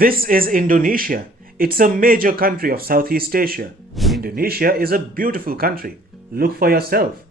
This is Indonesia. It's a major country of Southeast Asia. Indonesia is a beautiful country. Look for yourself.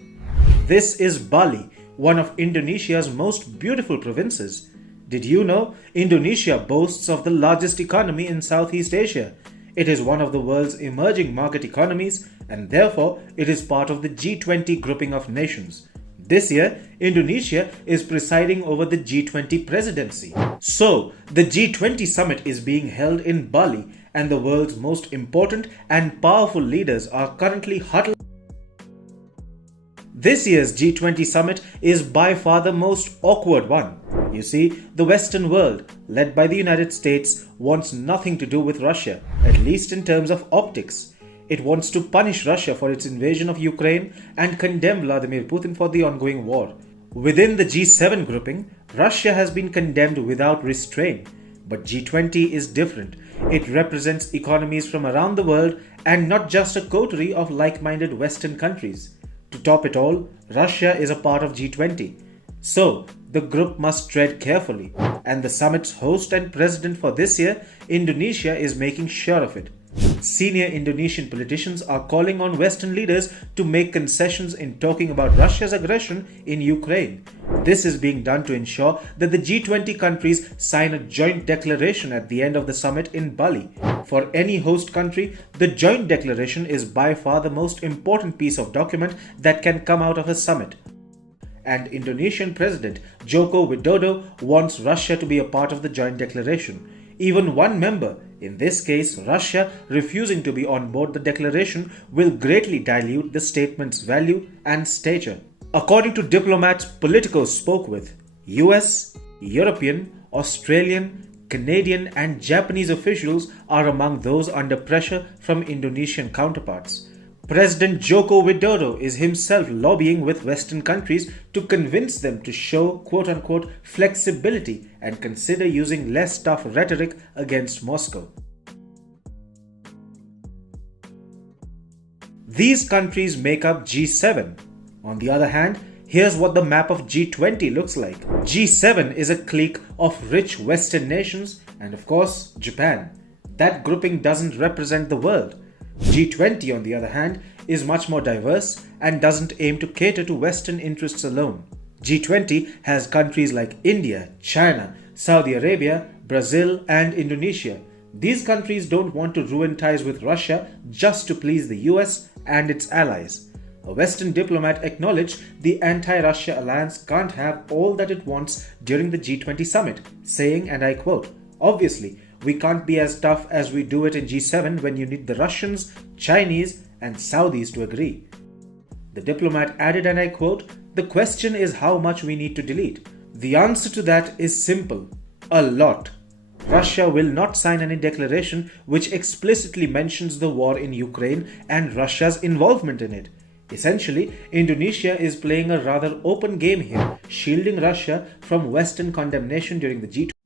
This is Bali, one of Indonesia's most beautiful provinces. Did you know Indonesia boasts of the largest economy in Southeast Asia? It is one of the world's emerging market economies and therefore it is part of the G20 grouping of nations. This year, Indonesia is presiding over the G20 presidency. So, the G20 Summit is being held in Bali and the world's most important and powerful leaders are currently huddled. This year's G20 Summit is by far the most awkward one. You see, the Western world, led by the United States, wants nothing to do with Russia, at least in terms of optics. It wants to punish Russia for its invasion of Ukraine and condemn Vladimir Putin for the ongoing war. Within the G7 grouping, Russia has been condemned without restraint. But G20 is different. It represents economies from around the world and not just a coterie of like-minded Western countries. To top it all, Russia is a part of G20. So, the group must tread carefully. And the summit's host and president for this year, Indonesia, is making sure of it. Senior Indonesian politicians are calling on Western leaders to make concessions in talking about Russia's aggression in Ukraine. This is being done to ensure that the G20 countries sign a joint declaration at the end of the summit in Bali. For any host country, the joint declaration is by far the most important piece of document that can come out of a summit. And Indonesian President Joko Widodo wants Russia to be a part of the joint declaration. Even one member, in this case Russia, refusing to be on board the declaration will greatly dilute the statement's value and stature. According to diplomats Politico spoke with, US, European, Australian, Canadian and Japanese officials are among those under pressure from Indonesian counterparts. President Joko Widodo is himself lobbying with Western countries to convince them to show quote-unquote flexibility and consider using less tough rhetoric against Moscow. These countries make up G7. On the other hand, here's what the map of G20 looks like. G7 is a clique of rich Western nations and of course Japan. That grouping doesn't represent the world. G20, on the other hand, is much more diverse and doesn't aim to cater to Western interests alone. G20 has countries like India, China, Saudi Arabia, Brazil and Indonesia. These countries don't want to ruin ties with Russia just to please the US and its allies. A Western diplomat acknowledged the anti-Russia alliance can't have all that it wants during the G20 summit, saying, and I quote, "Obviously, we can't be as tough as we do it in G7 when you need the Russians, Chinese and Saudis to agree." The diplomat added, and I quote, "The question is how much we need to delete. The answer to that is simple. A lot. Russia will not sign any declaration which explicitly mentions the war in Ukraine and Russia's involvement in it. Essentially, Indonesia is playing a rather open game here, shielding Russia from Western condemnation during the G20.